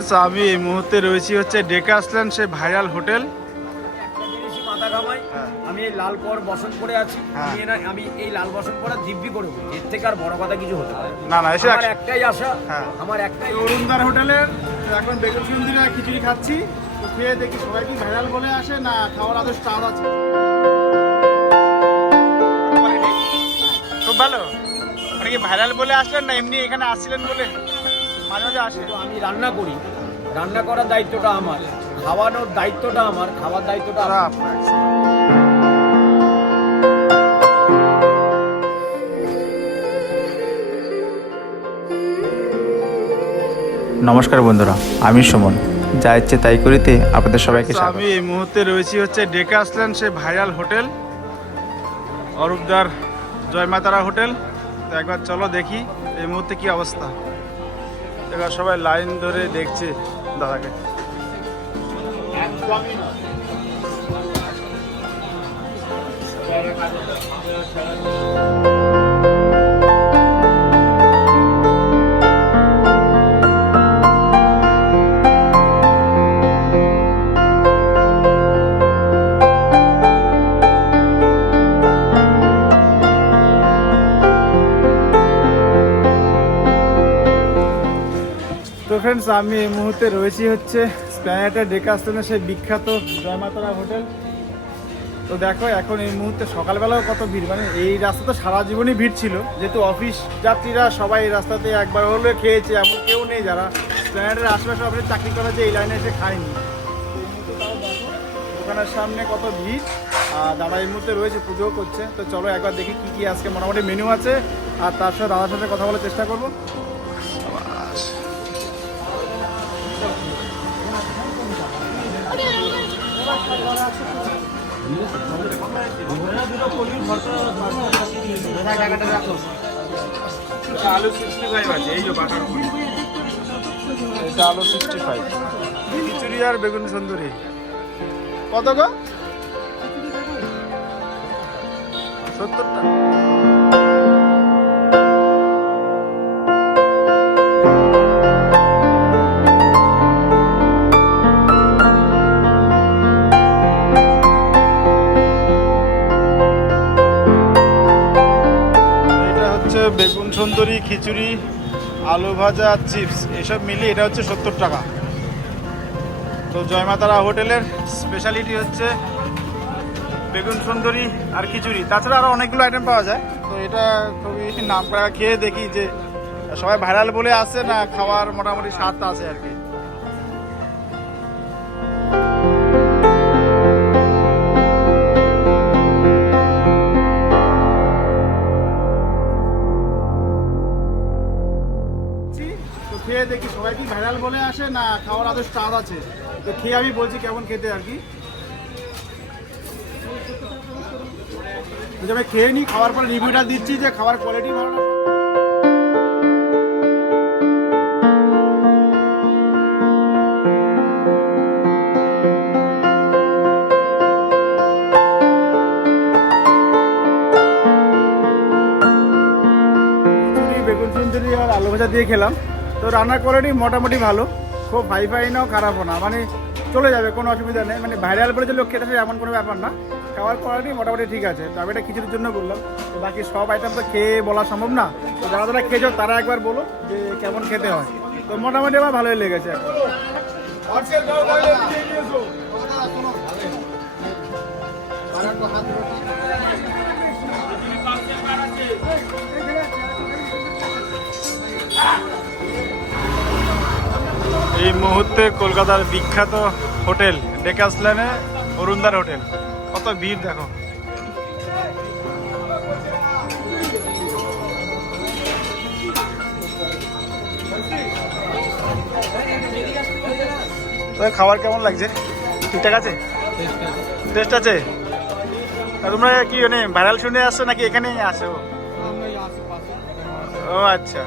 Friends আমি এই মুহূর্তে রয়েছি হচ্ছে ডেকে আসলেন সে ভাইরাল হোটেল একটা জিনিসই মাথা। আমি এই লাল পর বসন করে আছি। হ্যাঁ। আমি এই লাল বসন পরা দিব্যি করব এর থেকে আর বড় কথা কিছু হতে পারে না। না এসে আমার একটাই আশা। হ্যাঁ। আমার একটাই অরুণদার হোটেলের এখন বেগুন সুন্দরীরা খিচুড়ি খাচ্ছি। তো খেয়ে দেখি সবাই কি ভাইরাল বলে আসে না খাওয়ার আদর স্টার আছে? খুব ভালো। মানে কি ভাইরাল বলে আসলেন না এমনি এখানে আসছিলেন বলে? আমি রান্না করি। রান্না করার দায়িত্বটা আমার। খাওয়ানোর দায়িত্বটা আমার। খাওয়ার দায়িত্বটা আপনার। নমস্কার বন্ধুরা আমি সুমন। যা ইচ্ছে তাই করিতে আপনাদের সবাইকে আমি এই মুহূর্তে রয়েছি হচ্ছে ডেকে আসলেন সে ভাইরাল হোটেল অরূপদার জয়মাতারা হোটেল। তো একবার চলো দেখি এই মুহূর্তে কি অবস্থা। এবার সবাই লাইন ধরে দেখছে দাদাকে। তো ফ্রেন্ডস আমি এই মুহূর্তে রয়েছি হচ্ছে স্প্যানেটের ডেকাস্টনের সেই বিখ্যাত জয়মাতারা হোটেল। তো দেখো, এখন এই মুহূর্তে সকালবেলাও কত ভিড়। মানে এই রাস্তা তো সারা জীবনই ভিড় ছিল। যেহেতু অফিস যাত্রীরা সবাই এই রাস্তাতে একবার হলে খেয়েছে, এমন কেউ নেই যারা স্প্যানেটের আশেপাশে আপনি চাকরি করা যে এই লাইনে এসে খায়নি। দোকানের সামনে কত ভিড়। আর দাদা এই মুহূর্তে রয়েছে, পুজোও করছে। তো চলো একবার দেখি কি কি আজকে মোটামুটি মেনু আছে। আর তার সাথে দাদার সাথে কথা বলার চেষ্টা করব। আলু সিক্সটি ফাইভ আছে এই যে বাটার এটা আলু সিক্সটি ফাইভ খিচুড়ি আর বেগুন সুন্দরী কত গো? সত্তর টাকা সুন্দরী খিচুড়ি, আলু ভাজা, চিপস, এসব মিলিয়ে এটা হচ্ছে সত্তর টাকা। তো জয়মাতারা হোটেলের স্পেশালিটি হচ্ছে বেগুন সুন্দরী আর খিচুড়ি। তাছাড়া আরও অনেকগুলো আইটেম পাওয়া যায়। তো এটা খুবই নাম করা খেয়ে দেখি যে সবাই ভাইরাল বলে আসে না খাওয়ার মোটামুটি স্বাদটা আছে আর কি। সবাই কি ভাইরাল বলে আসে না খাওয়ার আদর স্টার আছে? তো খেয়ে আমি বলছি কেমন খেতে আর কি। আমি খেয়ে নিই খাওয়ার পরে রিভিউটা দিচ্ছি যে খাওয়ার কোয়ালিটি ভালো বেগুন আলু ভাজা দিয়ে খেলাম। তো রান্নার কোয়ালিটি মোটামুটি ভালো। খুব হাই ফাই নাও খারাপও না। মানে চলে যাবে কোনো অসুবিধা নেই। মানে ভাইরাল বলে যে লোক খেতে এমন কোনো ব্যাপার না। খাওয়ার কোয়ালিটি মোটামুটি ঠিক আছে। তো আমি এটা খিচুড়ির জন্য বললাম। তো বাকি সব আইটেম তো খেয়ে বলা সম্ভব না। তো যারা যারা খেয়েছো তারা একবার বলো যে কেমন খেতে হয়। তো মোটামুটি আমার ভালোই লেগেছে। এখন এই মুহূর্তে কলকাতার বিখ্যাত হোটেল, ডেকাসল্যানে অরুণদার হোটেল। কত ভিড় দেখো। তো খাবার কেমন লাগছে? ঠিকঠাক আছে? টেস্ট আছে? তোমরা কি মানে ভাইরাল শুনে আসছো নাকি এখানেই আসো? ও আচ্ছা।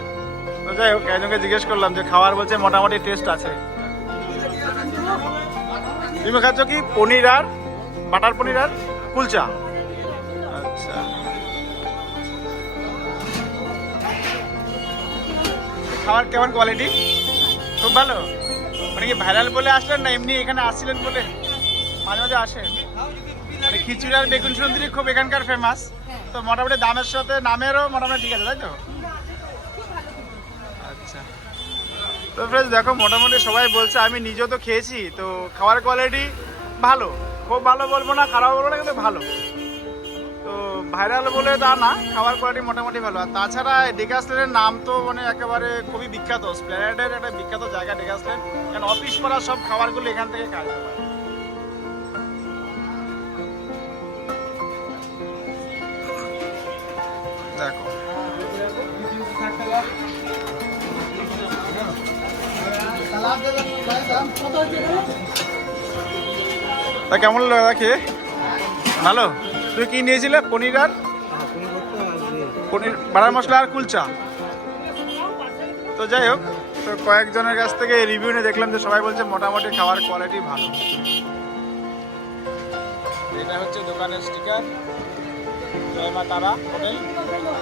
যাই হোক, একজনকে জিজ্ঞেস করলাম যে খাবার বলছে মোটামুটি টেস্ট আছে। তুমি খাচ্ছ কি? পনির আর বাটার পনির আর কুলচা। আচ্ছা। খাবার কেমন কোয়ালিটি খুব ভালো? মানে কি ভাইরাল বলে আসলেন না এমনি এখানে আসছিলেন বলে? মাঝে মাঝে আসেন মানে খিচুড়ি আর বেগুন সুন্দরী খুব এখানকার ফেমাস তো মোটামুটি দামের সাথে নামেরও মোটামুটি ঠিক আছে, তাই তো আচ্ছা তো ফ্রেন্ডস দেখো, মোটামুটি সবাই বলছে আমি নিজেও তো খেয়েছি, তো খাবার কোয়ালিটি ভালো। খুব ভালো বলব না, খারাপ বলব না, কিন্তু ভালো। তো ভাইরাল বলে তা না খাবার কোয়ালিটি মোটামুটি ভালো। আর তাছাড়া ডেকাসলেনের নাম তো মানে একেবারে খুবই বিখ্যাত। স্প্ল্যানেডের একটা বিখ্যাত জায়গা ডেকাসলেন কারণ অফিস করা সব খাবারগুলো এখান থেকে খাওয়া সবাই। তা কেমন লাগল দাদা খেয়ে? ভালো? তুই কি নিয়েছিলে? পনির আর? পনির, বাটার মশলা আর কুলচা? তো যাই হোক, তো কয়েকজনের কাছ থেকে রিভিউ নিয়ে দেখলাম যে সবাই বলছে মোটামুটি খাবার কোয়ালিটি ভালো। এটা হচ্ছে দোকানের স্টিকার জয় মা তারা হোটেল মা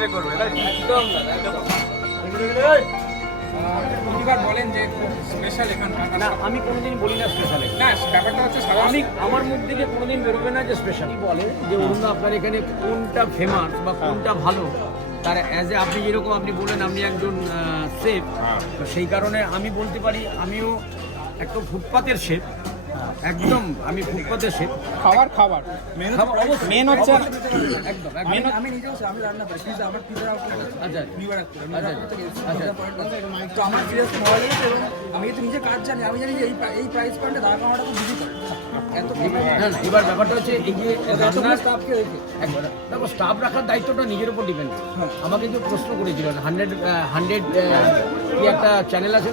যার করবে তাই একদম প্রতিবার বলেন যে স্পেশাল এখানকার না আমি কোনোদিন বলি না স্পেশাল না ব্যাপারটা হচ্ছে আমি আমার মুখ থেকে কোনোদিন বেরোবে না যে স্পেশাল বলে যে অরুণ আপনার এখানে কোনটা ফেমাস বা কোনটা ভালো? তার অ্যাজ এ আপনি যেরকম আপনি বললেন আপনি একজন শেফ তো সেই কারণে আমি বলতে পারি আমিও একটা ফুটপাতের শেফ একদম আমি ফুটপাতের শেফ খাবার খাবার। মেন হচ্ছে একদম আমি নিজেও আমি রান্না করি। পিজা আমার পিজা আচ্ছা আচ্ছা। আচ্ছা তো আমার সিরিয়াস ভালো লেগেছে এবং আমি তো নিজে কাজ জানি আমি জানি এই এই প্রাইস পয়েন্টে দাঁড় করাটা তো বুঝি এবার ব্যাপারটা হচ্ছে এই যে স্টাফকে রেখে দেখো স্টাফ রাখার দায়িত্বটা নিজের উপর ডিপেন্ড আমাকে কিন্তু প্রশ্ন করেছিলেন হান্ড্রেড হান্ড্রেড কি একটা চ্যানেল আছে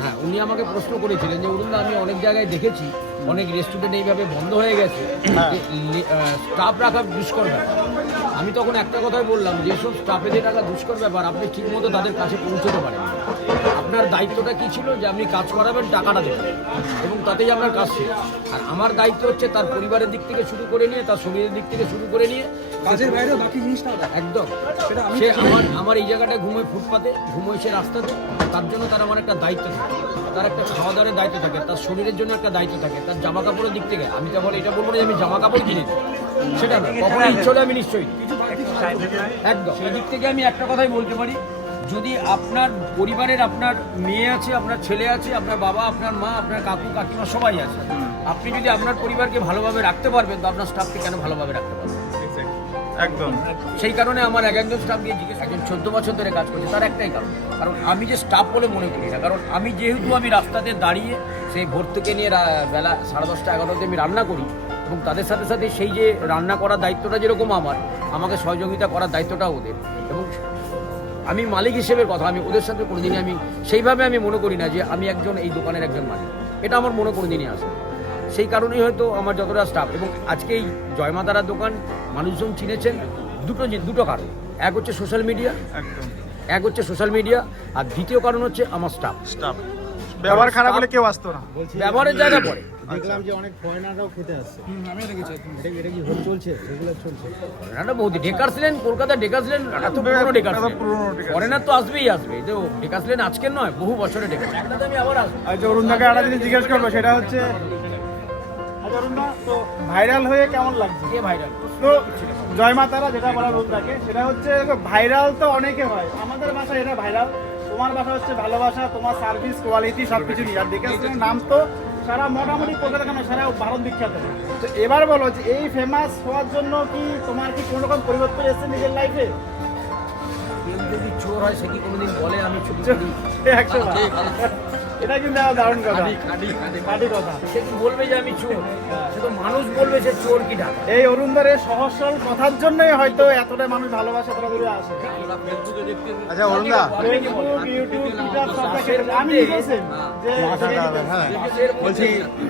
হ্যাঁ উনি আমাকে প্রশ্ন করেছিলেন যে অরুণদা আমি অনেক জায়গায় দেখেছি অনেক রেস্টুরেন্ট এইভাবে বন্ধ হয়ে গেছে। স্টাফ রাখা দুষ্কর ব্যাপার। আমি তখন একটা কথাই বললাম যে যেসব স্টাফেদের টাকা দুষ্কর ব্যাপার আপনি ঠিকমতো তাদের কাছে পৌঁছতে পারেন আপনার দায়িত্বটা কি ছিল? যে আপনি কাজ করাবেন টাকাটা দেবেন। এবং তাতেই আপনার কাজ শেষ। আর আমার দায়িত্ব হচ্ছে তার পরিবারের দিক থেকে শুরু করে নিয়ে তার শরীরের দিক থেকে শুরু করে নিয়ে কাজের বাইরেও বাকি জিনিসটাও দেখ একদম। সেটা আমি সে আমার আমার এই জায়গাটায় ঘুমোয় ফুটপাতে ঘুমোয় সে রাস্তাতে তার জন্য তার আমার একটা দায়িত্ব থাকে। তার একটা খাওয়া দাওয়ার দায়িত্ব থাকে তার শরীরের জন্য একটা দায়িত্ব থাকে তার জামা কাপড়ের দিক থেকে। আমি তো এটা বলব না যে আমি জামা কাপড় কিনে সেটা না কখনো ইচ্ছে হলে আমি নিশ্চয়ই। একদম। সেই দিক থেকে আমি একটা কথাই বলতে পারি। যদি আপনার পরিবারের আপনার মেয়ে আছে আপনার ছেলে আছে আপনার বাবা আপনার মা আপনার কাকু কাকিমা সবাই আছে আপনি যদি আপনার পরিবারকে ভালোভাবে রাখতে পারবেন তো আপনার স্টাফকে কেন ভালোভাবে রাখতে পারবেন? একদম। সেই কারণে আমার এক একজন স্টাফ গিয়ে জিজ্ঞেস, একজন চোদ্দ বছর ধরে কাজ করছে, তার একটাই কারণ। কারণ আমি যে স্টাফ বলে মনে করি না, কারণ আমি যেহেতু আমি রাস্তাতে দাঁড়িয়ে সেই ভোর থেকে নিয়ে বেলা সাড়ে দশটা এগারোটাতে আমি রান্না করি, এবং তাদের সাথে সাথে সেই যে রান্না করার দায়িত্বটা যেরকম আমার, আমাকে সহযোগিতা করার দায়িত্বটা ওদের। এবং আমি মালিক হিসেবে কথা, আমি ওদের সাথে কোনোদিনই আমি, সেইভাবে আমি মনে করি না যে আমি একজন, এই দোকানের একজন মালিক। এটা আমার মনে কোনোদিনই আসে সেই কারণেই হয়তো আমার যতটা স্টাফ এবং আজকে এই জয়মাতারার দোকান মানুষজন চিনেছেন দুটো দুটো কারণ। এক হচ্ছে সোশ্যাল মিডিয়া একদম। এক হচ্ছে সোশ্যাল মিডিয়া আর দ্বিতীয় কারণ হচ্ছে আমার স্টাফ স্টাফ ব্যবহার খারাপ হলে কেউ আসতো না। ব্যবহারের জায়গা পড়ে। দেখলাম যে অনেক ফরেনাররাও খেতে আসছে। আমিও দেখেছি। এটা এটা কি হোল চলছে? রেগুলার চলছে? ফরেনার বহুত ডেকার্সলেন কলকাতা ডেকার্সলেন এত এত পুরনো ডেকার্সলেন। ফরেনার তো আসবেই আসবে। তো ডেকার্সলেন আজকের নয় বহু বছরে আমি আবার আসব। জিনিস জিজ্ঞেস করব সেটা হচ্ছে আচ্ছা তো ভাইরাল হয়ে কেমন লাগছে? কে ভাইরাল তো জয় মা তারা যেটা বলা রোজদাকে সেটা হচ্ছে ভাইরাল তো অনেকে হয়। আমাদের ভাষায় এটা ভাইরাল তোমার ভাষা হচ্ছে ভালোবাসা তোমার সার্ভিস কোয়ালিটি সব কিছু নিয়ে। আর দেখে নাম তো সারা মোটামুটি কলকাতা কেন সারা ভারত বিখ্যাত। তো এবার বলো যে এই ফেমাস হওয়ার জন্য কি তোমার কি কোনো রকম পরিবর্তন এসেছে নিজের লাইফে যদি চোর হয় সে কি কোনোদিন বলে? আমি চুরি করি। এটা কিন্তু দারুণ কথা। খাঁটি কথা। সে কি বলবে যে আমি চোর? সে তো মানুষ বলবে সে চোর কি ডাকা এই অরুণদারের সহজ সরল কথার জন্যই হয়তো এতটা মানুষ ভালোবাসা তারা দূরে আসে। আচ্ছা অরুণদা ফেসবুক ইউটিউব টুইটার সব দেখে আমি যে হ্যাঁ। বলছি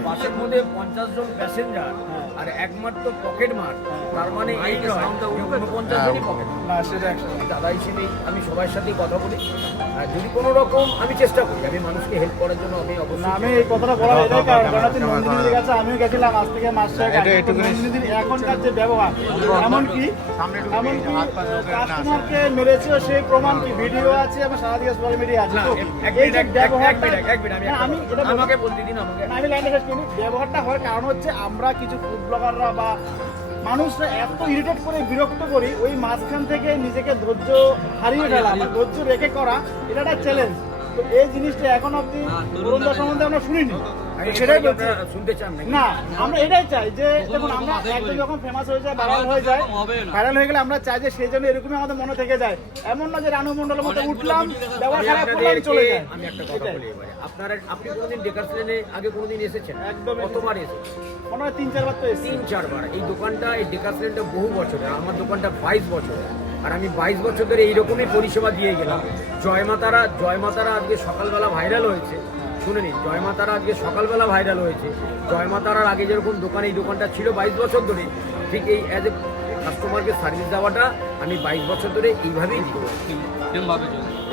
বাসের মধ্যে পঞ্চাশ জন প্যাসেঞ্জার আর একমাত্র পকেট মার তার মানে এই নয় উনপঞ্চাশ জনই পকেট সেটা একশো। দাদা হিসেবে আমি সবার সাথেই কথা বলি। আর যদি কোনো রকম আমি চেষ্টা করি আমি মানুষকে হেল্প করার জন্য আমি অবশ্যই আমি এই কথাটা বলার এটাই কারণ হচ্ছে নন্দিনীদের কাছে আমিও গেছিলাম আজ থেকে মাস ছয়েক নন্দিনীদের এখনকার যে ব্যবহার এমনকি এমনকি কাস্টমারকে মেরেছে সেই প্রমাণ কি? ভিডিও আছে এবং সারা দিকে সোশ্যাল মিডিয়া আছে আমি আমাকে বলতে দিন আমাকে আমি লাইনে শেষ করিনি। ব্যবহারটা হওয়ার কারণ হচ্ছে আমরা কিছু ফুড ব্লগাররা বা মানুষরা এত ইরিটেট করে বিরক্ত করি ওই মাঝখান থেকে নিজেকে ধৈর্য হারিয়ে ফেলা বা ধৈর্য রেখে করা এটা একটা চ্যালেঞ্জ তো এই জিনিসটা এখন অব্দি তরুণদের সম্বন্ধে আমরা শুনিনি। তো সেটাই বলছি। শুনতে চান না আমরা এটাই চাই যে দেখুন আমরা যখন ফেমাস হয়ে যায় ভাইরাল হয়ে যায় ভাইরাল হয়ে গেলে আমরা চাই যে সেই জন্য এরকমই আমাদের মনে থেকে যায়। এমন না যে রানু মন্ডলের মতো উঠলাম ব্যবহার আমি খারাপ করলাম চলে যায়। আমি একটা কথা বলি এবারে। আপনারা আপনি কোনোদিন আগে কোনোদিন এসেছেন? একদম কতবার এসেছেন? মনে হয় তিন চারবার তো তিন চারবার। এই দোকানটা এই বহু বছরের আমার দোকানটা বাইশ বছর। আর আমি বাইশ বছর ধরে এইরকমই পরিষেবা দিয়ে গেলাম। জয় মাতারা জয় মাতারা আজকে সকালবেলা ভাইরাল হয়েছে। শুনে নিন জয় মাতারা আজকে সকালবেলা ভাইরাল হয়েছে। জয় মাতারার আগে যেরকম দোকান এই দোকানটা ছিল বাইশ বছর ধরে ঠিক এই অ্যাজ এ কাস্টমারকে সার্ভিস দেওয়াটা আমি বাইশ বছর ধরে এইভাবেই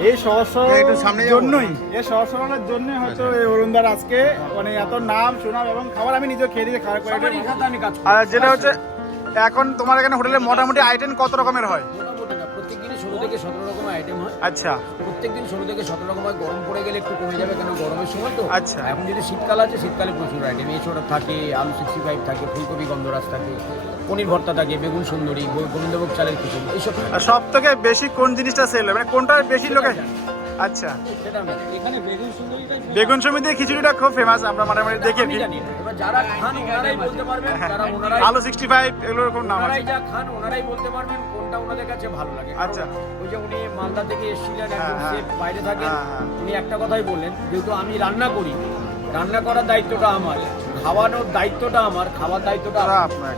এই যাব। জন্যই এই সহজ সরলের জন্যই হয়তো এই অরুণদার আজকে মানে এত নাম সুনাম এবং খাবার আমি নিজে খেয়ে দিয়ে করি আর যেটা হচ্ছে এখন তোমার এখানে হোটেলে মোটামুটি আইটেম কত রকমের হয়? ষোলো থেকে সতেরো রকমের আইটেম হয়। আচ্ছা। প্রত্যেক দিন ষোলো থেকে সতেরো রকম হয় গরম পড়ে গেলে একটু কমে যাবে কেন? গরমের সময় তো। আচ্ছা। এখন যদি শীতকাল আছে শীতকালে প্রচুর আইটেম এছাড়া থাকে আলু সিক্সটি ফাইভ থাকে ফুলকপি গন্ধরাজ থাকে পনির ভর্তা থাকে বেগুন সুন্দরী গোবিন্দভোগ চালের খিচুড়ি এইসব আর সব থেকে বেশি কোন জিনিসটা সেল হয়? মানে কোনটা বেশি লোকে আচ্ছা। সেটা এখানে বেগুন সুন্দরীটাই বেগুন সমিতি খিচুড়িটা খুব ফেমাস আমরা মোটামুটি দেখি। যারা খান ওনারাই বলতে পারবেন যারা ওনারাই আলু সিক্সটি ফাইভ এগুলোর খুব নাম আছে যা খান ওনারাই বলতে পারবেন কোনটা ওনাদের কাছে ভালো লাগে আচ্ছা। ওই যে উনি মালদা থেকে এসেছিলেন একদম সেফ বাইরে থাকেন হ্যাঁ, হ্যাঁ। উনি একটা কথাই বললেন যেহেতু আমি রান্না করি রান্না করার দায়িত্বটা আমার খাওয়ানোর দায়িত্বটা আমার খাওয়ার দায়িত্বটা। আপনার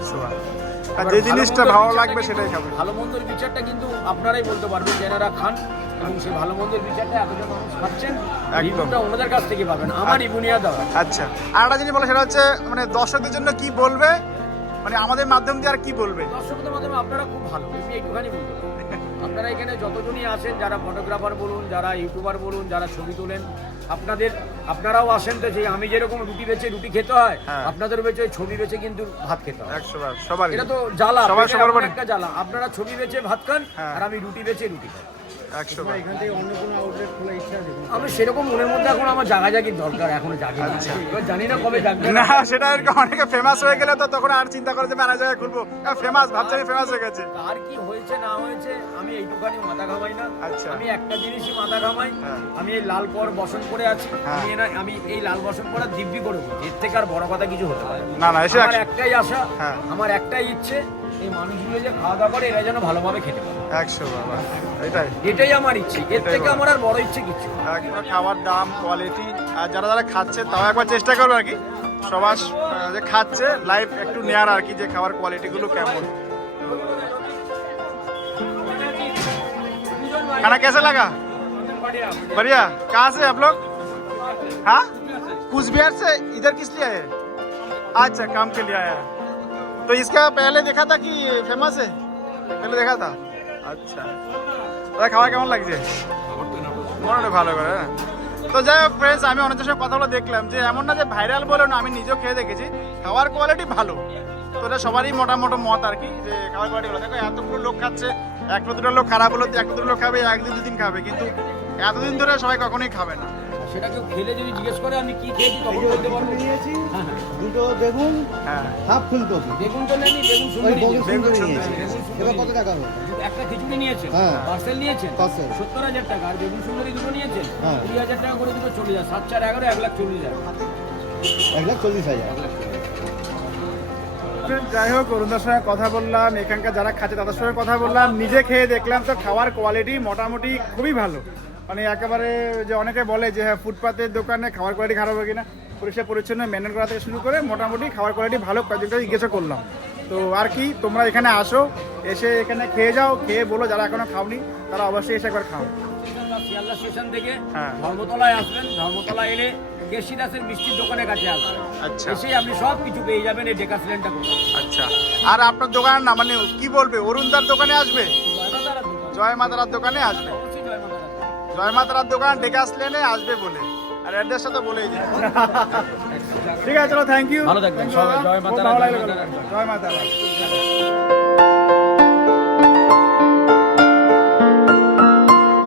যে জিনিসটা ভালো লাগবে সেটাই খাবে। ভালো মন্দের বিচারটা কিন্তু আপনারাই বলতে পারবেন যারা খান এবং সেই ভালো মন্দের বিচারটা এতজন মানুষ খাচ্ছেন। রিভিউটা ওনাদের কাছ থেকে পাবেন আমার ইবুনিয়া দেওয়া। আচ্ছা আর একটা জিনিস বলে সেটা হচ্ছে মানে দর্শকদের জন্য কি বলবে? মানে আমাদের মাধ্যম দিয়ে আর কি বলবে? দর্শকদের মাধ্যমে আপনারা খুব ভালো একটুখানি বলতে। আপনারা এখানে যতজনই আসেন যারা ফটোগ্রাফার বলুন যারা ইউটিউবার বলুন যারা ছবি তোলেন আপনাদের আপনারাও আসেন তো যে আমি যেরকম রুটি বেচে রুটি খেতে হয় হ্যাঁ। আপনাদের বেচে ছবি বেচে কিন্তু ভাত খেতে হয় এটা তো জ্বালা উপরে। একটা জ্বালা আপনারা ছবি বেচে ভাত খান হ্যাঁ। আর আমি রুটি বেচে রুটি খাই আমি সেরকম মনের মধ্যে এখন আমার জাগা জাগির দরকার এখনও জাগি। এবার জানি না কবে জাগবে আচ্ছা। না সেটা আর কি অনেকে ফেমাস হয়ে গেলে তো তখন আর চিন্তা করে যে আরেক জায়গায় খুলবো ফেমাস ভাবছি ফেমাস হয়ে গেছে আর কি হয়েছে না হয়েছে আমি এইটুখানি মাথা ঘামাই না আচ্ছা। আমি একটা জিনিসই মাথা ঘামাই হ্যাঁ। আমি এই লাল পর বসন করে আছি হ্যাঁ। আমি এই লাল বসন পরা দিব্যি করে এর থেকে আর বড় কথা কিছু হতে পারে না। না এসে একটাই আশা হ্যাঁ। আমার একটাই ইচ্ছে এই মানুষগুলো যে খাওয়া দাওয়া করে এরা যেন ভালোভাবে খেতে পারে একশো বাবা এটাই এটাই আমার ইচ্ছে এর এটাই থেকে বড়। আমার আর বড় ইচ্ছে কিছু না। একবার খাবার দাম কোয়ালিটি আর যারা যারা খাচ্ছে তাও একবার চেষ্টা করবে আর কি সবার আহ, যে খাচ্ছে লাইভ একটু নেয়ার আর কি যে খাবার কোয়ালিটি গুলো কেমন खाना कैसा लगा बढ़िया कहाँ से आप लोग हाँ कुचबिहार से इधर किस लिए आए अच्छा काम के लिए आया है तो इसका पहले देखा था कि फेमस है पहले देखा था अच्छा দাদা খাওয়া কেমন লাগছে? মোটামুটি ভালো করে হ্যাঁ। তো যাই হোক ফ্রেন্ডস আমি অনেকের সঙ্গে কথাগুলো দেখলাম যে এমন না যে ভাইরাল বলে না আমি নিজেও খেয়ে দেখেছি। খাওয়ার কোয়ালিটি ভালো। তো এটা সবারই মোটামুটি মত আর কি যে খাওয়ার কোয়ালিটি ভালো। দেখো এতগুলো লোক খাচ্ছে এক দুটো লোক খারাপ হলো তো একটা দুটো লোক খাবে একদিন দুদিন খাবে কিন্তু এতদিন ধরে সবাই কখনোই খাবে না। সেটা কেউ খেলে যদি জিজ্ঞেস করে আমি কি খেয়েছি? তখন বলতে দুটো পারব নিয়েছি হ্যাঁ, হ্যাঁ। দুটো বেগুন হ্যাঁ। হাফ ফুলকপি। বেগুন তো নেয়নি বেগুন বেগুন এবার কত টাকা একটা খিচুড়ি নিয়েছেন হ্যাঁ। পার্সেল নিয়েছেন Parcel। সত্তর হাজার টাকা আর বেগুন সুন্দরী দুটো নিয়েছেন হ্যাঁ। কুড়ি হাজার টাকা করে দুটো চল্লিশ হাজার সাত চার এগারো এক লাখ চল্লিশ হাজার এক লাখ চল্লিশ হাজার যাই হোক অরুণদার সঙ্গে কথা বললাম এখানকার যারা খাচ্ছে তাদের সঙ্গে কথা বললাম নিজে খেয়ে দেখলাম তো খাওয়ার কোয়ালিটি মোটামুটি খুবই ভালো মানে একেবারে যে অনেকে বলে যে হ্যাঁ ফুটপাতের দোকানে খাওয়ার কোয়ালিটি খারাপ হবে কিনা পরিষ্কার পরিচ্ছন্ন মেনটেন করা থেকে শুরু করে মোটামুটি খাওয়ার কোয়ালিটি ভালো কয়েকজনকে জিজ্ঞাসা করলাম তো আর কি তোমরা এখানে আসো এসে এখানে খেয়ে যাও খেয়ে বলো যারা এখনও খাওনি তারা অবশ্যই এসে একবার খাও। শিয়ালদা স্টেশন থেকে হ্যাঁ। ধর্মতলায় আসবেন ধর্মতলা এলে মিষ্টির দোকানের কাছে আসবেন। আচ্ছা। আপনি সব কিছু পেয়ে যাবেন এই ডেকা সিলেন্ডার আচ্ছা। আর আপনার দোকানের না মানে কি বলবে? অরুণদার দোকানে আসবে? জয় মাতারার দোকানে আসবে? জয় মাতারার দোকান। ডেকাস লেনে আসবে বলে। আর অ্যাড্রেসটা তো বলেই দিন ঠিক আছে চলো থ্যাংক ইউ ভালো থাকবেন, জয় মাতা জয় মাতা